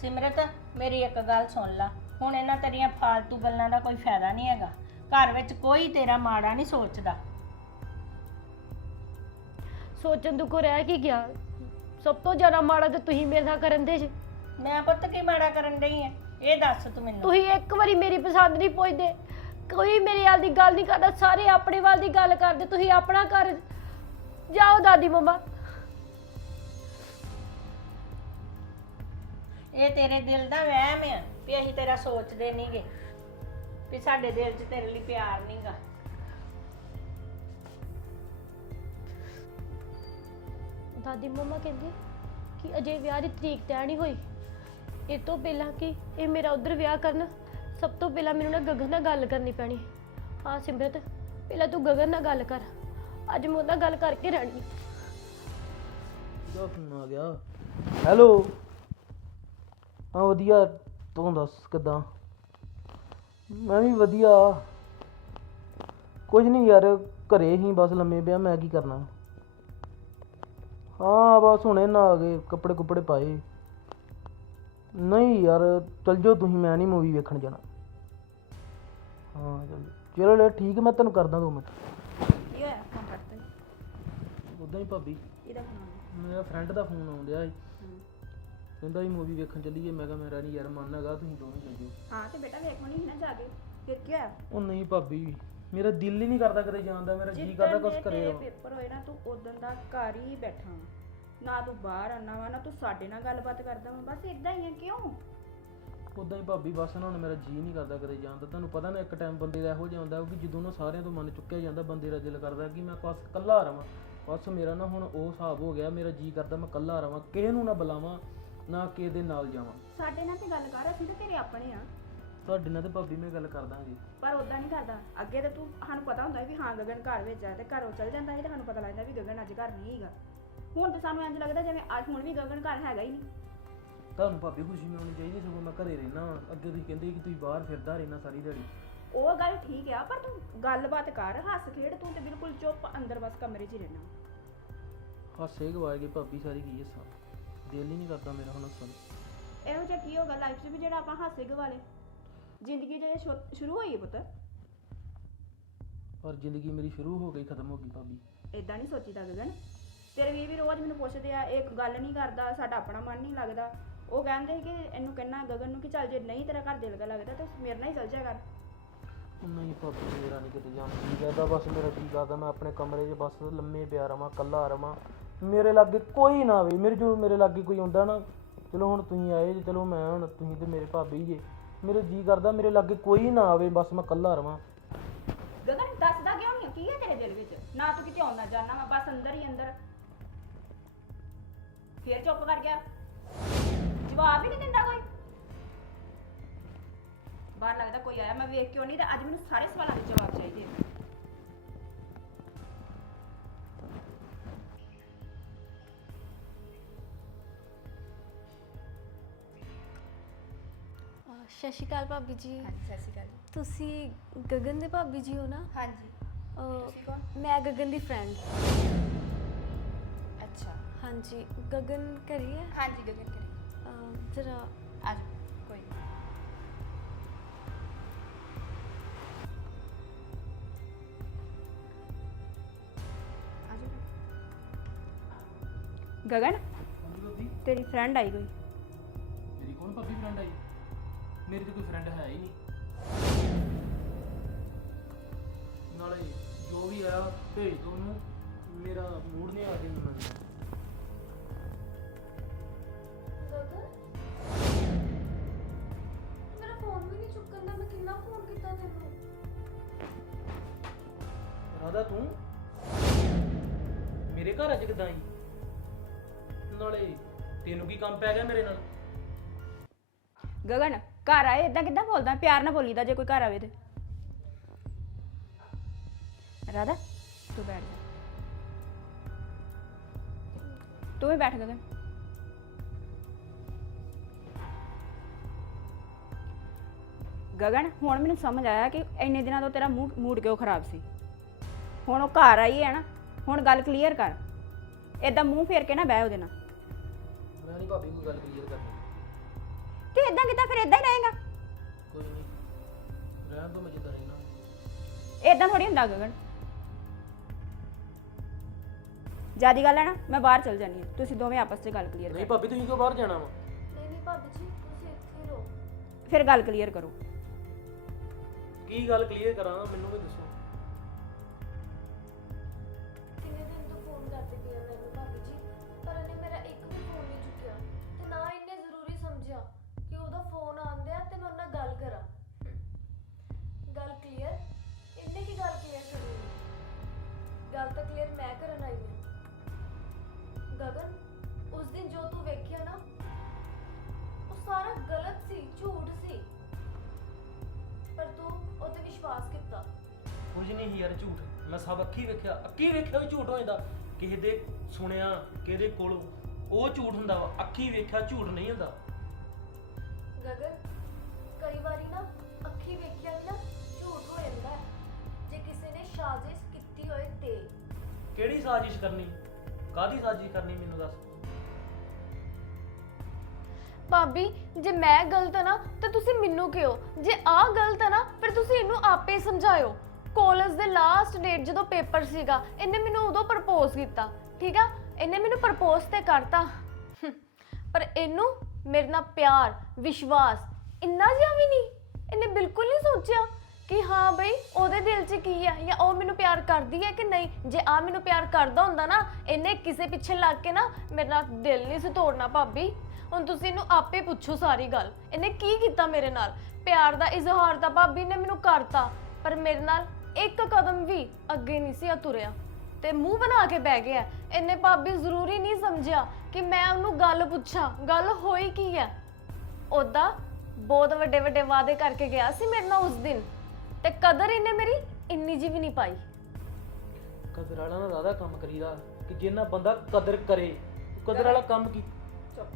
ਸਿਮਰਤ ਮੇਰੀ ਇੱਕ ਗੱਲ ਸੁਣ ਲੈ। ਹੁਣ ਇਹਨਾਂ ਤੇਰੀਆਂ ਫਾਲਤੂ ਗੱਲਾਂ ਦਾ ਕੋਈ ਫਾਇਦਾ ਨਹੀਂ ਹੈਗਾ। ਘਰ ਵਿੱਚ ਕੋਈ ਤੇਰਾ ਮਾੜਾ ਨਹੀਂ ਸੋਚਦਾ। ਸੋਚਣ ਤੋਂ ਕੋ ਰਹਿ ਕੀ ਗਿਆ? ਸਭ ਤੋਂ ਜ਼ਿਆਦਾ ਮਾੜਾ ਤੇ ਤੁਸੀਂ ਮੇਰੇ ਨਾਲ ਕਰਨ ਦੇ ਜੇ। ਮੈਂ ਪੁੱਤ ਕੀ ਮਾੜਾ ਕਰਨ ਡਈ ਐ? ਇਹ ਦੱਸ ਤੂੰ ਮੈਨੂੰ। ਤੁਸੀਂ ਇੱਕ ਵਾਰੀ ਮੇਰੀ ਪਸੰਦ ਨਹੀਂ ਪੁੱਛਦੇ। ਕੋਈ ਮੇਰੇ ਵੱਲ ਦੀ ਗੱਲ ਨਹੀਂ ਕਰਦਾ ਸਾਰੇ ਆਪਣੇ ਵੱਲ ਦੀ ਗੱਲ ਕਰਦੇ ਤੁਸੀਂ ਆਪਣਾ ਕਰ ਜਾਓ ਦਾਦੀ ਮਮਾ। ਇਹ ਤੇਰੇ ਦਿਲ ਦਾ ਵਹਿਮ ਆ ਵੀ ਅਸੀਂ ਤੇਰਾ ਸੋਚਦੇ ਨਹੀਂਗੇ ਵੀ ਸਾਡੇ ਦਿਲ 'ਚ ਤੇਰੇ ਲਈ ਪਿਆਰ ਨਹੀਂਗਾ। ਦਾਦੀ ਮਮਾ ਕਹਿੰਦੇ ਕਿ ਅਜੇ ਵਿਆਹ ਦੀ ਤਰੀਕ ਤੈਅ ਨਹੀਂ ਹੋਈ। ਇਹ ਤੋਂ ਪਹਿਲਾਂ ਕਿ ਇਹ ਮੇਰਾ ਉਧਰ ਵਿਆਹ ਕਰਨ, ਸਭ ਤੋਂ ਪਹਿਲਾਂ ਮੈਨੂੰ ਨਾ ਗਗਨ ਨਾਲ ਗੱਲ ਕਰਨੀ ਪੈਣੀ। ਹਾਂ, ਸਿਮਰਤ, ਪਹਿਲਾਂ ਤੂੰ ਗਗਨ ਨਾਲ ਗੱਲ ਕਰ। ਅੱਜ ਮੈਂ ਉਹਦਾ ਗੱਲ ਕਰਕੇ ਰਹਿਣੀ। ਕਿਹਦਾ ਫੋਨ ਆ ਗਿਆ? ਹੈਲੋ ਹਾਂ, ਵਧੀਆ। ਤੂੰ ਦੱਸ ਕਿਦਾਂ? ਮੈਂ ਵੀ ਵਧੀਆ। ਕੁਝ ਨਹੀਂ ਯਾਰ, ਘਰੇ ਹੀ ਬਸ ਲੰਮੇ ਪਿਆ, ਮੈਂ ਕੀ ਕਰਨਾ? ਹਾਂ, ਬਸ ਹੁਣੇ ਨਾ ਆ ਗਏ ਕੱਪੜੇ ਕੁੱਪੜੇ ਪਾਏ। ਨਹੀਂ ਯਾਰ ਚਲ ਜਾਓ ਤੁਸੀਂ ਮੈਂ ਨਹੀਂ ਮੂਵੀ ਵੇਖਣ ਜਾਣਾ। ਹਾਂ ਚਲ ਚਲੋ ਲੈ ਠੀਕ ਹੈ ਮੈਂ ਤੈਨੂੰ ਕਰਦਾ ਦੋ ਮਿੰਟ। ਕੀ ਹੋਇਆ ਫੋਨ ਕਰਤਾ ਉਦਾਂ ਹੀ ਭਾਬੀ। ਇਹਦਾ ਫੋਨ ਮੇਰਾ ਫਰੈਂਡ ਦਾ ਫੋਨ ਆਉਂਦਿਆ ਸੀ ਕਹਿੰਦਾ ਹੀ ਮੂਵੀ ਵੇਖਣ ਚੱਲੀਏ। ਮੈਂ ਕਿਹਾ ਮੇਰਾ ਨਹੀਂ ਯਾਰ ਮਨ ਹੈਗਾ ਤੁਸੀਂ ਦੋਵੇਂ ਚੱਲ ਜਿਓ। ਹਾਂ ਤੇ ਬੇਟਾ ਵੇਖ ਮਣੀ ਨਾ ਜਾ ਕੇ। ਫਿਰ ਕੀ ਹੋਇਆ? ਉਹ ਨਹੀਂ ਭਾਬੀ ਮੇਰਾ ਦਿਲ ਹੀ ਨਹੀਂ ਕਰਦਾ ਕਦੇ ਜਾਣ ਦਾ। ਮੇਰਾ ਜੀ ਕਰਦਾ ਕੁਝ ਕਰੇ ਪੇਪਰ ਹੋਏ ਨਾ ਤੂੰ ਉਦੋਂ ਦਾ ਘਰ ਹੀ ਬੈਠਾ ਵਾ। ਨਾ ਤੂੰ ਬਾਹਰ ਆਣਾ ਵਾ ਨਾ ਤੂੰ ਸਾਡੇ ਨਾਲ ਗੱਲਬਾਤ ਕਰਦਾ ਵਾ ਬਸ ਇਦਾਂ ਹੀ ਆ ਕਿਉਂ? ਉਦਾਂ ਹੀ ਭਾਬੀ ਬਸ ਨਾ ਹੁਣ ਮੇਰਾ ਜੀ ਨਹੀਂ ਕਰਦਾ ਕਦੇ ਜਾਣ ਦਾ। ਤੁਹਾਨੂੰ ਪਤਾ ਨਾ ਇੱਕ ਟਾਈਮ ਬੰਦੇ ਦਾ ਇਹੋ ਜਿਹਾ ਹੁੰਦਾ ਕਿ ਜਦੋਂ ਨਾ ਸਾਰਿਆਂ ਤੋਂ ਮਨ ਚੁੱਕਿਆ ਜਾਂਦਾ ਬੰਦੇ ਦਾ ਦਿਲ ਕਰਦਾ ਕਿ ਮੈਂ ਬਸ ਇਕੱਲਾ ਰਵਾਂ। ਬਸ ਮੇਰਾ ਨਾ ਹੁਣ ਉਹ ਹਿਸਾਬ ਹੋ ਗਿਆ ਮੇਰਾ ਜੀ ਕਰਦਾ ਮੈਂ ਇਕੱਲਾ ਰਵਾਂ ਕਿਸੇ ਨੂੰ ਨਾ ਬੁਲਾਵਾਂ ਨਾ ਕਿਸੇ ਦੇ ਨਾਲ ਜਾਵਾਂ। ਸਾਡੇ ਨਾਲ ਤੇ ਗੱਲ ਕਰ ਅਸੀਂ ਤੇ ਤੇਰੇ ਆਪਣੇ ਆ। ਤੁਹਾਡੇ ਨਾਲ ਤੇ ਭਾਬੀ ਮੈਂ ਗੱਲ ਕਰਦਾ ਜੀ। ਪਰ ਉਦਾਂ ਨਹੀਂ ਕਰਦਾ। ਅੱਗੇ ਤੇ ਤੂੰ ਸਾਨੂੰ ਪਤਾ ਹੁੰਦਾ ਵੀ ਹਾਂ ਗਗਨ ਘਰ ਵਿੱਚ ਆ ਤੇ ਘਰੋਂ ਚਲ ਜਾਂਦਾ ਸੀ ਤੇ ਸਾਨੂੰ ਪਤਾ ਲੱਗਦਾ ਵੀ ਗਗਨ ਅੱਜ ਘਰ ਨਹੀਂ ਹੈਗਾ। ਹੁਣ ਤੇ ਸਾਨੂੰ ਇੰਜ ਲੱਗਦਾ ਜਿਵੇਂ ਅੱਜ ਹੁਣ ਵੀ ਗਗਨ ਘਰ ਹੈਗਾ ਹੀ ਨਹੀਂ। ਤੁਹਾਨੂੰ ਭਾਬੀ ਖੁਸ਼ੀ ਮਿਲਣੀ ਚਾਹੀਦੀ ਸਗੋਂ ਮੈਂ ਘਰੇ ਰਹਿਣਾ। ਅੱਗੇ ਤੁਸੀਂ ਕਹਿੰਦੇ ਕਿ ਤੁਸੀਂ ਬਾਹਰ ਫਿਰਦਾ ਰਹਿਣਾ ਸਾਰੀ ਦਿਹਾੜੀ। ਉਹ ਗੱਲ ਠੀਕ ਆ ਪਰ ਤੂੰ ਗੱਲਬਾਤ ਕਰ ਹੱਸ ਖੇਡ ਤੂੰ ਤੇ ਬਿਲਕੁਲ ਚੁੱਪ ਅੰਦਰ ਬਸ ਕਮਰੇ 'ਚ ਹੀ ਰਹਿਣਾ ਹਾਸੇ ਗਵਾਏ ਗਏ ਭਾਬੀ ਸਾਰੀ ਕੀ ਹਿੱਸਾ। ਦਿਲ ਹੀ ਨਹੀਂ ਕਰਦਾ ਮੇਰਾ ਹੁਣ ਹੱਸਣ। ਨੂੰ। ਇਹੋ ਜਿਹਾ ਕੀ ਹੋਗਾ ਲਾਈਫ 'ਚ ਵੀ ਜਿਹੜਾ ਆਪਾਂ ਹਾਸੇ ਗਵਾਲੇ ਜ਼ਿੰਦਗੀ ਜੇ ਸ਼ੁਰੂ ਹੋਈ ਹੈ ਪੁੱਤ। ਪਰ ਜ਼ਿੰਦਗੀ ਮੇਰੀ ਸ਼ੁਰੂ ਹੋ ਗਈ ਖਤਮ ਹੋ ਗਈ ਭਾਬੀ। ਇਦਾਂ ਨਹੀਂ ਸੋਚੀਦਾ ਗਗਨ। ਤੇਰੇ ਵੀਰ ਵੀ ਰੋਜ਼ ਮੈਨੂੰ ਪੁੱਛਦੇ ਆ ਇਹ ਗੱਲ ਨਹੀਂ ਕਰਦਾ ਸਾਡਾ ਆਪਣਾ ਮਨ ਨਹੀਂ ਲੱਗਦਾ। ਉਹ ਕਹਿੰਦੇ ਕਿ ਇਹਨੂੰ ਕਹਿਣਾ ਗਗਨ ਨੂੰ ਕਿ ਚੱਲ ਜੇ ਨਹੀਂ ਤੇਰਾ ਘਰ ਦਿਲ ਗਾ ਲੱਗਦਾ ਤਾਂ ਮੇਰੇ ਨਾਲ ਹੀ ਚੱਲ ਜਾ ਕਰ। ਨਹੀਂ ਭਾਬੀ ਮੇਰਾ ਨਹੀਂ ਕਿਤੇ ਜਾਣ ਜੀ ਕਰਦਾ ਬਸ ਮੇਰਾ ਜੀ ਕਰਦਾ ਮੈਂ ਆਪਣੇ ਕਮਰੇ 'ਚ ਬਸ ਲੰਮੇ ਪਿਆ ਰਵਾਂ ਕੱਲਾ ਰਵਾਂ। ਮੇਰੇ ਲਾਗੇ ਕੋਈ ਨਾ ਆਵੇ ਮੇਰੇ ਜੋ ਮੇਰੇ ਲਾਗੇ ਕੋਈ ਆਉਂਦਾ ਨਾ ਚਲੋ ਹੁਣ ਤੁਸੀਂ ਆਏ ਜੇ ਚਲੋ ਮੈਂ ਹੁਣ ਤੁਸੀਂ ਤੇ ਮੇਰੇ ਭਾਬੀ ਜੇ। ਮੇਰੇ ਜੀ ਕਰਦਾ ਮੇਰੇ ਲਾਗੇ ਕੋਈ ਨਾ ਆਵੇ ਬਸ ਮੈਂ ਕੱਲਾ ਰਵਾਂ। ਗਗਨ ਦੱਸਦਾ ਕਿਉਂ ਨਹੀਂ ਕੀ ਹੈ ਤੇਰੇ ਦਿਲ ਵਿੱਚ? ਨਾ ਤੂੰ ਕਿਤੇ ਆਉਣਾ ਜਾਣਾ ਵਾ ਬਸ ਅੰਦਰ ਹੀ ਅੰਦਰ। ਫੇਰ ਚੁੱਪ ਕਰ ਗਿਆ। ਜਵਾਬ ਹੀ ਨਹੀਂ ਦਿੰਦਾ ਕੋਈ। ਬਾਹਰ ਲੱਗਦਾ ਕੋਈ ਆਇਆ ਮੈਂ ਵੇਖ ਕਿਉਂ ਨਹੀਂ ਤੇ ਅੱਜ ਮੈਨੂੰ ਸਾਰੇ ਸਵਾਲਾਂ ਦੇ ਜਵਾਬ ਚਾਹੀਦੇ ਆ ਸਤਿ ਸ਼੍ਰੀ ਅਕਾਲ ਭਾਬੀ ਜੀ। ਹਾਂਜੀ ਸਤਿ ਸ਼੍ਰੀ ਅਕਾਲ ਤੁਸੀਂ ਗਗਨ ਦੇ ਭਾਬੀ ਜੀ ਹੋ ਨਾ? ਹਾਂਜੀ। ਅਹ, ਤੁਸੀਂ ਕੌਣ? ਮੈਂ ਗਗਨ ਦੀ ਫਰੈਂਡ ਹਾਂਜੀ ਗਗਨ ਘਰੇ ਹੈ? ਹਾਂਜੀ ਗਗਨ ਕਰੀ ਅਹ, ਜ਼ਰਾ ਆ ਜਾਓ ਕੋਈ ਨੀ। ਆ ਜਾਓ। ਗਗਨ? ਹਾਂਜੀ ਭਾਬੀ। ਤੇਰੀ ਫਰੈਂਡ ਆਈ ਕੋਈ? ਮੇਰੀ ਕੌਣ ਭਾਬੀ ਫਰੈਂਡ ਆਈ? ਮੇਰੀ ਤਾਂ ਕੋਈ ਫਰੈਂਡ ਹੈ ਹੀ ਨਹੀਂ। ਨਾਲੇ ਜੋ ਵੀ ਆਇਆ ਭੇਜ ਦੋ ਉਹਨੂੰ। ਮੇਰਾ ਮੂਡ ਨਹੀਂ ਆ ਰਿਹਾ ਮੈਨੂੰ। ਕੰਮ ਪੈ ਗਿਆ ਮੇਰੇ ਨਾਲ। ਗਗਨ, ਘਰ ਆਏ ਇਦਾਂ ਕਿੱਦਾਂ ਬੋਲਦਾ? ਪਿਆਰ ਨਾਲ ਬੋਲੀਦਾ ਜੇ ਕੋਈ ਘਰ ਆਵੇ ਤੇ। ਰਾਧਾ, ਤੂੰ ਬੈਠ ਜਾ। ਤੂੰ ਵੀ ਬੈਠ ਗਗਨ। ਗਗਨ, ਹੁਣ ਮੈਨੂੰ ਸਮਝ ਆਇਆ ਕਿ ਇੰਨੇ ਦਿਨਾਂ ਤੋਂ ਤੇਰਾ ਮੂਡ ਮੂਡ ਕਿਉਂ ਖਰਾਬ ਸੀ? ਹੁਣ ਉਹ ਘਰ ਆਈ ਹੈ ਨਾ, ਹੁਣ ਗੱਲ ਕਲੀਅਰ ਕਰ। ਏਦਾਂ ਮੂੰਹ ਫੇਰ ਕੇ ਨਾ ਬਹਿ ਉਹਦੇ ਨਾਲ। ਮੈਂ ਨਹੀਂ ਭਾਬੀ ਕੋਈ ਗੱਲ ਕਲੀਅਰ ਕਰਨੀ। ਤੇ ਏਦਾਂ ਕਿੱਦਾਂ ਫਿਰ ਏਦਾਂ ਹੀ ਰਹੇਗਾ। ਕੋਈ ਨਹੀਂ। ਰਹਿਣ ਤੋਂ ਮੈਂ ਜਿੱਦਾਂ ਰਹਿਣਾ। ਏਦਾਂ ਥੋੜੀ ਹੁੰਦਾ ਗਗਨ। ਜਿਆਦੀ ਗੱਲ ਹੈ ਨਾ ਮੈਂ ਬਾਹਰ ਚਲ ਜਾਨੀ ਹਾਂ। ਤੁਸੀਂ ਦੋਵੇਂ ਆਪਸ 'ਚ ਗੱਲ ਕਲੀਅਰ ਨਹੀਂ ਕਰੋ। ਭਾਬੀ ਤੁਸੀਂ ਕਿਉਂ ਬਾਹਰ ਜਾਣਾ ਵਾ? ਨਹੀਂ ਨਹੀਂ ਭਾਬੀ ਜੀ ਤੁਸੀਂ ਇੱਥੇ ਰਹੋ। ਫਿਰ ਗੱਲ ਕਲੀਅਰ ਕਰੋ। ਕੀ ਗੱਲ ਕਲੀਅਰ ਕਰਾਂ ਮੈਨੂੰ ਵੀ ਦੱਸੋ। ਗਗਨ ਉਸ ਦਿਨ ਜੋ ਤੂੰ ਵੇਖਿਆ ਨਾ ਉਹ ਸਾਰਾ ਗਲਤ ਸੀ ਝੂਠ ਸੀ। ਪਰ ਤੂੰ ਉਹ ਤੇ ਵਿਸ਼ਵਾਸ ਕੀਤਾ। ਕੁਝ ਨਹੀਂ ਯਾਰ ਝੂਠ। ਮੈਂ ਸਭ ਅੱਖੀ ਵੇਖਿਆ। ਅੱਖੀ ਵੇਖਿਆ ਵੀ ਝੂਠ ਹੋ ਜਾਂਦਾ। ਕਿਸੇ ਦੇ ਸੁਣਿਆ ਕਿਸੇ ਕੋਲ ਉਹ ਝੂਠ ਹੁੰਦਾ ਵਾ। ਅੱਖੀ ਵੇਖਿਆ ਝੂਠ ਨਹੀਂ ਹੁੰਦਾ। ਗਗਨ ਕਈ ਵਾਰੀ ਨਾ ਅੱਖੀ ਵੇਖਿਆ ਵੀ ਨਾ ਝੂਠ ਹੋ ਜਾਂਦਾ। ਹੈ ਜੇ ਕਿਸੇ ਨੇ ਸਾਜ਼ਿਸ਼ ਕੀਤੀ ਹੋਏ ਤੇ। ਕਿਹੜੀ ਸਾਜ਼ਿਸ਼ ਕਰਨੀ? ਕਾਦੀ ਸਾਜ਼ਿਸ਼ ਕਰਨੀ ਮੈਨੂੰ ਦੱਸ? ਭਾਬੀ ਜੇ ਮੈਂ ਗਲਤ ਆ ਨਾ ਤਾਂ ਤੁਸੀਂ ਮੈਨੂੰ ਕਿਉਂ? ਜੇ ਆ ਗਲਤ ਆ ਨਾ ਫਿਰ ਤੁਸੀਂ ਇਹਨੂੰ ਆਪੇ ਸਮਝਾਇਓ। ਕਾਲਜ ਦੇ ਲਾਸਟ ਡੇਟ ਜਦੋਂ ਪੇਪਰ ਸੀਗਾ ਇਹਨੇ ਮੈਨੂੰ ਉਦੋਂ ਪ੍ਰਪੋਜ਼ ਕੀਤਾ ਠੀਕ ਆ? ਇਹਨੇ ਮੈਨੂੰ ਪ੍ਰਪੋਜ਼ ਤੇ ਕਰਤਾ। ਹਮ, ਪਰ ਇਹਨੂੰ ਮੇਰੇ ਨਾਲ ਪਿਆਰ ਵਿਸ਼ਵਾਸ ਇੰਨਾ ਜਿਹਾ ਵੀ ਨਹੀਂ। ਇਹਨੇ ਬਿਲਕੁਲ ਨਹੀਂ ਸੋਚਿਆ। ਕਿ ਹਾਂ ਬਈ ਉਹਦੇ ਦਿਲ 'ਚ ਕੀ ਹੈ ਜਾਂ ਉਹ ਮੈਨੂੰ ਪਿਆਰ ਕਰਦੀ ਹੈ ਕਿ ਨਹੀਂ? ਜੇ ਆ ਮੈਨੂੰ ਪਿਆਰ ਕਰਦਾ ਹੁੰਦਾ ਨਾ, ਇਹਨੇ ਕਿਸੇ ਪਿੱਛੇ ਲੱਗ ਕੇ ਨਾ ਮੇਰੇ ਨਾਲ ਦਿਲ ਨਹੀਂ ਸੀ ਤੋੜਨਾ ਭਾਬੀ। ਹੁਣ ਤੁਸੀਂ ਇਹਨੂੰ ਆਪੇ ਪੁੱਛੋ ਸਾਰੀ ਗੱਲ। ਇਹਨੇ ਕੀ ਕੀਤਾ ਮੇਰੇ ਨਾਲ? ਪਿਆਰ ਦਾ ਇਜ਼ਹਾਰ ਤਾਂ ਭਾਬੀ ਨੇ ਮੈਨੂੰ ਕਰਤਾ, ਪਰ ਮੇਰੇ ਨਾਲ ਇੱਕ ਕਦਮ ਵੀ ਅੱਗੇ ਨਹੀਂ ਸੀ ਆ ਤੁਰਿਆ। ਤੇ ਮੂੰਹ ਬਣਾ ਕੇ ਬਹਿ ਗਿਆ। ਇਹਨੇ ਭਾਬੀ ਜ਼ਰੂਰੀ ਨਹੀਂ ਸਮਝਿਆ ਕਿ ਮੈਂ ਉਹਨੂੰ ਗੱਲ ਪੁੱਛਾਂ। ਗੱਲ ਹੋਈ ਕੀ ਹੈ? ਉਹਦਾ ਬਹੁਤ ਵੱਡੇ ਵੱਡੇ ਵਾਅਦੇ ਕਰਕੇ ਗਿਆ ਸੀ ਮੇਰੇ ਨਾਲ ਉਸ ਦਿਨ। ਤੇ ਕਦਰ ਇਹਨੇ ਮੇਰੀ ਇੰਨੀ ਜੀ ਵੀ ਨਹੀਂ ਪਾਈ। ਕਦਰ ਵਾਲਾ ਨਾ ਜ਼ਿਆਦਾ ਕੰਮ ਕਰੀਦਾ ਕਿ ਜਿੰਨਾ ਬੰਦਾ ਕਦਰ ਕਰੇ ਕਦਰ ਵਾਲਾ ਕੰਮ ਕੀ? ਚੁੱਪ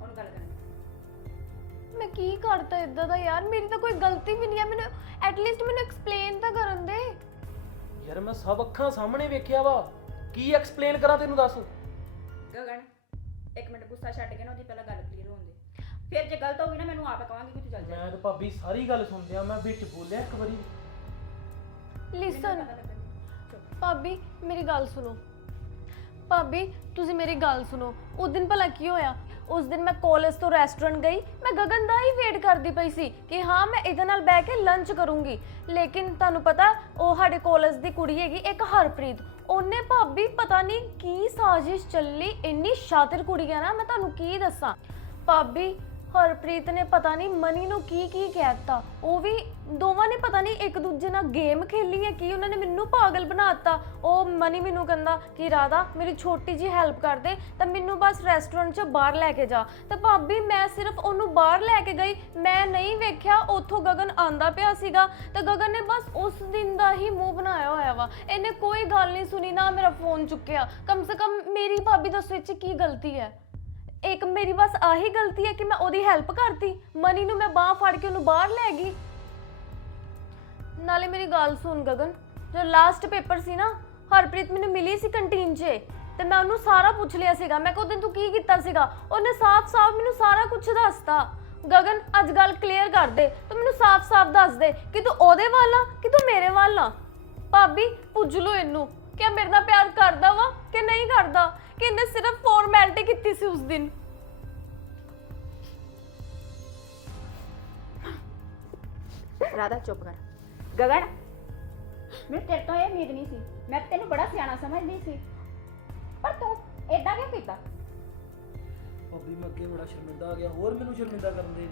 ਹੁਣ ਗੱਲ ਕਰਾਂਗੇ ਮੈਂ ਕੀ ਕਰਤਾ ਇਦਾਂ ਦਾ ਯਾਰ ਮੇਰੀ ਤਾਂ ਕੋਈ ਗਲਤੀ ਵੀ ਨਹੀਂ ਹੈ ਮੈਨੂੰ ਐਟਲੀਸਟ ਮੈਨੂੰ ਐਕਸਪਲੇਨ ਤਾਂ ਕਰਨ ਦੇ। ਯਾਰ ਮੈਂ ਸਭ ਅੱਖਾਂ ਸਾਹਮਣੇ ਵੇਖਿਆ ਵਾ ਕੀ ਐਕਸਪਲੇਨ ਕਰਾਂ ਤੈਨੂੰ ਦੱਸ? ਗਗਨ ਇੱਕ ਮਿੰਟ ਗੁੱਸਾ ਛੱਡ ਕੇ ਨਾ ਉਹਦੀ ਪਹਿਲਾਂ ਗੱਲ ਫਿਰ ਜੇ ਗਲਤ ਹੋਊਗੀ ਨਾ ਮੈਨੂੰ ਆਪੇ ਕਵਾਂਗੀ ਕਿ ਤੂੰ ਚੱਲ ਜਾ। ਮੈਂ ਤੇ ਭਾਬੀ ਸਾਰੀ ਗੱਲ ਸੁਣਦਿਆ ਮੈਂ ਵਿੱਚ ਬੋਲਿਆ ਇੱਕ ਵਾਰੀ। ਲਿਸਨ ਭਾਬੀ ਮੇਰੀ ਗੱਲ ਸੁਣੋ। ਭਾਬੀ ਤੁਸੀਂ ਮੇਰੀ ਗੱਲ ਸੁਣੋ। ਉਸ ਦਿਨ ਭਲਾ ਕੀ ਹੋਇਆ? ਉਸ ਦਿਨ ਮੈਂ ਕਾਲਜ ਤੋਂ ਰੈਸਟੋਰੈਂਟ ਗਈ। ਮੈਂ ਗਗਨ ਦਾ ਹੀ ਵੇਟ ਕਰਦੀ ਪਈ ਸੀ ਕਿ ਹਾਂ ਮੈਂ ਇਹਦੇ ਨਾਲ ਬਹਿ ਕੇ ਲੰਚ ਕਰੂੰਗੀ। ਲੇਕਿਨ ਤੁਹਾਨੂੰ ਪਤਾ ਉਹ ਸਾਡੇ ਕਾਲਜ ਦੀ ਕੁੜੀ ਹੈਗੀ ਇੱਕ ਹਰਪ੍ਰੀਤ। ਉਹਨੇ ਭਾਬੀ ਪਤਾ ਨਹੀਂ ਕੀ ਸਾਜ਼ਿਸ਼ ਚੱਲੀ। ਇੰਨੀ ਸ਼ਾਤਿਰ ਕੁੜੀ ਹੈ ਨਾ ਮੈਂ ਤੁਹਾਨੂੰ ਕੀ ਦੱਸਾਂ? ਭਾਬੀ ਹਰਪ੍ਰੀਤ ਨੇ ਪਤਾ ਨਹੀਂ ਮਨੀ ਨੂੰ ਕੀ ਕੀ ਕਹਿਤਾ ਉਹ ਵੀ ਦੋਵਾਂ ਨੇ ਪਤਾ ਨਹੀਂ ਇੱਕ ਦੂਜੇ ਨਾਲ ਗੇਮ ਖੇਲੀ ਹੈ ਕੀ, ਉਹਨਾਂ ਨੇ ਮੈਨੂੰ ਪਾਗਲ ਬਣਾਤਾ ਉਹ ਮਨੀ ਮੈਨੂੰ ਕਹਿੰਦਾ ਕਿ ਰਾਧਾ, ਮੇਰੀ ਛੋਟੀ ਜੀ ਹੈਲਪ ਕਰ ਦੇ, ਤਾਂ ਮੈਨੂੰ ਬਸ ਰੈਸਟੋਰੈਂਟ 'ਚ ਬਾਹਰ ਲੈ ਕੇ ਜਾ। ਤਾਂ ਭਾਬੀ, ਮੈਂ ਸਿਰਫ ਉਹਨੂੰ ਬਾਹਰ ਲੈ ਕੇ ਗਈ, ਮੈਂ ਨਹੀਂ ਵੇਖਿਆ, ਉੱਥੋਂ ਗਗਨ ਆਂਦਾ ਪਿਆ ਸੀਗਾ। ਤਾਂ ਗਗਨ ਨੇ ਬਸ ਉਸ ਦਿਨ ਦਾ ਹੀ ਮੂੰਹ ਬਣਾਇਆ ਹੋਇਆ ਵਾ। ਇਹਨੇ ਕੋਈ ਗੱਲ ਨਹੀਂ ਸੁਣੀ, ਨਾ ਮੇਰਾ ਫੋਨ ਚੁੱਕਿਆ। ਕਮ ਸੇ ਕਮ ਮੇਰੀ ਭਾਬੀ ਦੱਸੋ, ਇਹ 'ਚ ਕੀ ਗਲਤੀ ਹੈ? ਇੱਕ ਮੇਰੀ ਬਸ ਆਹੀ ਗਲਤੀ ਹੈ ਕਿ ਮੈਂ ਉਹਦੀ ਹੈਲਪ ਕਰਤੀ। ਮਨੀ ਨੂੰ ਮੈਂ ਬਾਹ ਫੜ ਕੇ ਉਹਨੂੰ ਬਾਹਰ ਲੈ ਗਈ। ਨਾਲੇ ਮੇਰੀ ਗੱਲ ਸੁਣ ਗਗਨ, ਜੋ ਲਾਸਟ ਪੇਪਰ ਸੀ ਨਾ, ਹਰਪ੍ਰੀਤ ਮੈਨੂੰ ਮਿਲੀ ਸੀ ਕੰਟੀਨ 'ਚ। ਤੇ ਮੈਂ ਉਹਨੂੰ ਸਾਰਾ ਪੁੱਛ ਲਿਆ ਸੀਗਾ। ਮੈਂ ਕਿਹਾ ਦਿਨ ਤੂੰ ਕੀ ਕੀਤਾ ਸੀਗਾ? ਉਹਨੇ ਸਾਫ਼-ਸਾਫ਼ ਮੈਨੂੰ ਸਾਰਾ ਕੁਝ ਦੱਸਤਾ। ਗਗਨ, ਅੱਜ ਗੱਲ ਕਲੀਅਰ ਕਰ ਦੇ। ਤੂੰ ਮੈਨੂੰ ਸਾਫ਼-ਸਾਫ਼ ਦੱਸ ਦੇ ਕਿ ਤੂੰ ਉਹਦੇ ਵੱਲ ਆ, ਕਿ ਤੂੰ ਮੇਰੇ ਵੱਲ ਆ? ਭਾਬੀ ਪੁੱਜ ਲੋ ਇਹਨੂੰ। ਕਿ ਮੇਰੇ ਨਾਲ ਪਿਆਰ ਕਰਦਾ ਵਾ ਕਿ ਨਹੀਂ ਕਰਦਾ? ਕਿ ਇਹਨੇ ਸਿਰਫ ਫਾਰਮੈਲਿਟੀ ਕੀਤੀ ਸੀ ਉਸ ਦਿਨ? ਰਾਧਾ ਚੁੱਪ ਕਰ। ਗਗਨ ਮੈਨੂੰ ਤੇਰੇ ਤੋਂ ਇਹ ਉਮੀਦ ਨਹੀਂ ਸੀ। ਮੈਂ ਤੈਨੂੰ ਬੜਾ ਸਿਆਣਾ ਸਮਝਦੀ ਸੀ। ਪਰ ਤੂੰ ਏਦਾਂ ਕਿਉਂ ਕੀਤਾ? ਭਾਬੀ ਮੈਂ ਅੱਗੇ ਬੜਾ ਸ਼ਰਮਿੰਦਾ ਆ ਗਿਆ। ਹੋਰ ਮੈਨੂੰ ਸ਼ਰਮਿੰਦਾ ਕਰਨ ਦੇ?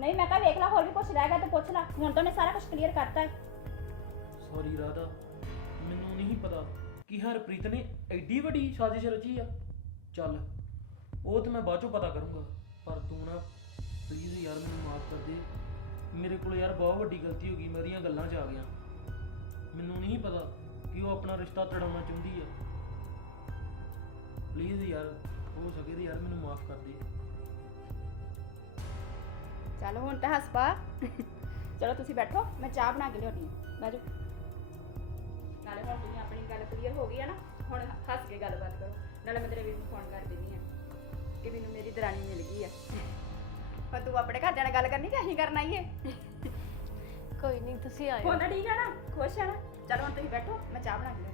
ਨਹੀਂ ਮੈਂ ਕਿਹਾ ਵੇਖ ਲੈ ਹੋਰ ਵੀ ਕੁਝ ਰਹਿ ਗਿਆ ਤੇ ਪੁੱਛ ਲੈ। ਹੁਣ ਤਾਂ ਉਹਨੇ ਸਾਰਾ ਕੁਝ ਕਲੀਅਰ ਕਰਤਾ ਹੈ। ਸੌਰੀ ਰਾਧਾ। ਮੈਨੂੰ ਨਹੀਂ ਪਤਾ ਕਿ ਹਰਪ੍ਰੀਤ ਨੇ ਐਡੀ ਵੱਡੀ ਸਾਜ਼ਿਸ਼ ਰਚੀ ਆ। ਚੱਲ, ਉਹ ਤੇ ਮੈਂ ਬਾਅਦ ਚੋਂ ਪਤਾ ਕਰੂੰਗਾ, ਪਰ ਤੂੰ ਨਾ ਪਲੀਜ਼ ਯਾਰ ਮੈਨੂੰ ਮਾਫ ਕਰ ਦੇ। ਮੇਰੇ ਕੋਲ ਯਾਰ ਬਹੁਤ ਵੱਡੀ ਗਲਤੀ ਹੋ ਗਈ ਮੇਰੀਆਂ ਗੱਲਾਂ 'ਚ ਆ ਗਿਆ। ਮੈਨੂੰ ਨਹੀਂ ਪਤਾ ਕਿ ਉਹ ਆਪਣਾ ਰਿਸ਼ਤਾ ਤੜਾਉਣਾ ਚਾਹੁੰਦੀ ਆ। ਪਲੀਜ਼ ਯਾਰ, ਹੋ ਸਕੇ ਤੇ ਯਾਰ ਮੈਨੂੰ ਮਾਫ ਕਰ ਦੇ। ਚੱਲ ਹੁਣ ਤਾਂ ਹੱਸ ਪਾ। ਚਲੋ ਤੁਸੀਂ ਬੈਠੋ, ਮੈਂ ਚਾਹ ਬਣਾ ਕੇ ਲਿਆਉਣੀ ਹੈ। ਬੈਠੋ ਨਾਲੇ ਹੁਣ ਤੁਸੀਂ ਆਪਣੀ ਗੱਲ ਕਲੀਅਰ ਹੋ ਗਈ ਹੈ ਨਾ ਹੁਣ ਹੱਸ ਕੇ ਗੱਲਬਾਤ ਕਰੋ। ਨਾਲੇ ਮੈਂ ਤੇਰੇ ਵੀਰ ਨੂੰ ਫੋਨ ਕਰ ਦਿੰਦੀ ਆ ਕਿ ਮੈਨੂੰ ਮੇਰੀ ਦਰਾਣੀ ਮਿਲ ਗਈ ਆ। ਪਰ ਤੂੰ ਆਪਣੇ ਘਰ ਜਾਣਾ ਗੱਲ ਕਰਨੀ ਕਿ ਅਸੀਂ ਕਰਨ ਆਈਏ ਕੋਈ ਨਹੀਂ ਤੁਸੀਂ ਆਇਓ। ਹੁਣ ਠੀਕ ਹੈ ਨਾ ਖੁਸ਼ ਹੈ ਨਾ। ਚਲੋ ਹੁਣ ਤੁਸੀਂ ਬੈਠੋ ਮੈਂ ਚਾਹ ਬਣਾ ਕੇ ਲਿਆਉਂਦੀ